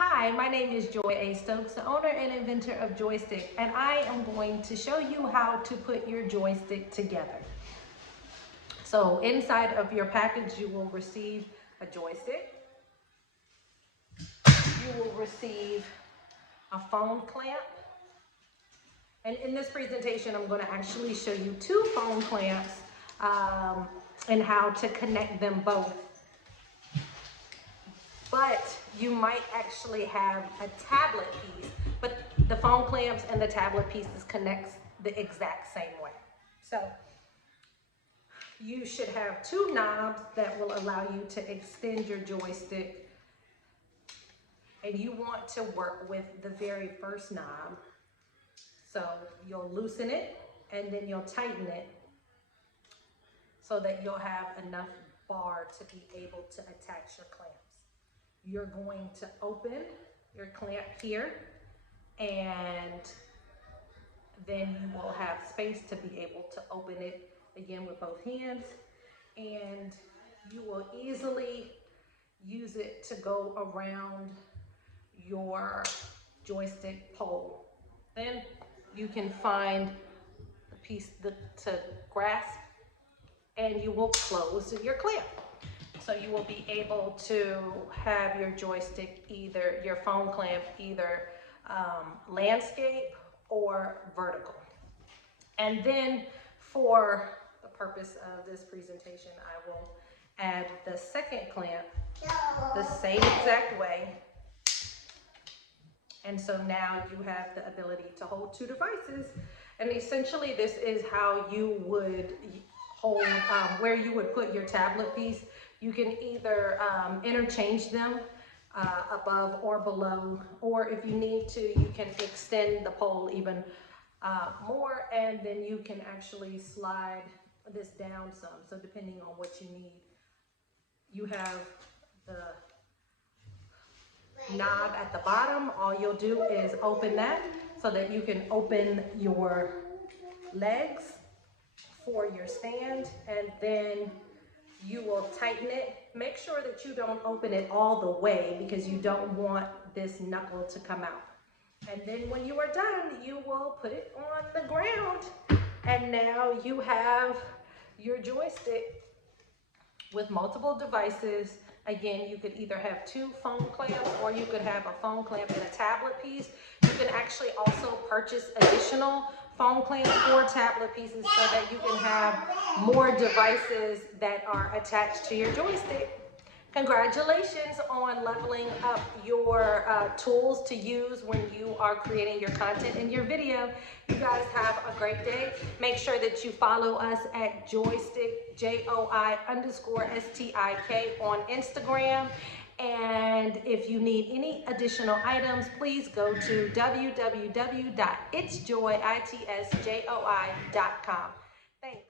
Hi, my name is Joy A. Stokes, the owner and inventor of Joistik, and I am going to show you how to put your joystick together. So inside of your package, you will receive a joystick. You will receive a phone clamp. And in this presentation, I'm going to actually show you two phone clamps and how to connect them both. But you might actually have a tablet piece, but the phone clamps and the tablet pieces connect the exact same way. So you should have two knobs that will allow you to extend your joystick, and you want to work with the very first knob. So you'll loosen it and then you'll tighten it so that you'll have enough bar to be able to attach your clamps. You're going to open your clamp here, and then you will have space to be able to open it again with both hands, and you will easily use it to go around your joystick pole. Then you can find the piece to grasp, and you will close your clamp. So you will be able to have your joystick, either your phone clamp, either landscape or vertical. And then for the purpose of this presentation, I will add the second clamp the same exact way. And so now you have the ability to hold two devices. And essentially this is how you would hold, where you would put your tablet piece. You can either interchange them above or below, or if you need to, you can extend the pole even more, and then you can actually slide this down some. So depending on what you need, you have the knob at the bottom. All you'll do is open that so that you can open your legs for your stand, and then you will tighten it. Make sure that you don't open it all the way because you don't want this knuckle to come out. And then when you are done, you will put it on the ground, and now you have your joystick with multiple devices. Again, you could either have two phone clamps, or you could have a phone clamp and a tablet piece. You can actually also purchase additional phone clamps or tablet pieces so that you can have more devices that are attached to your joystick. Congratulations on leveling up your tools to use when you are creating your content in your video. You guys have a great day. Make sure that you follow us at Joistik, JOI_STIK on Instagram. And if you need any additional items, please go to www.itsjoyitsjoi.com. Thanks.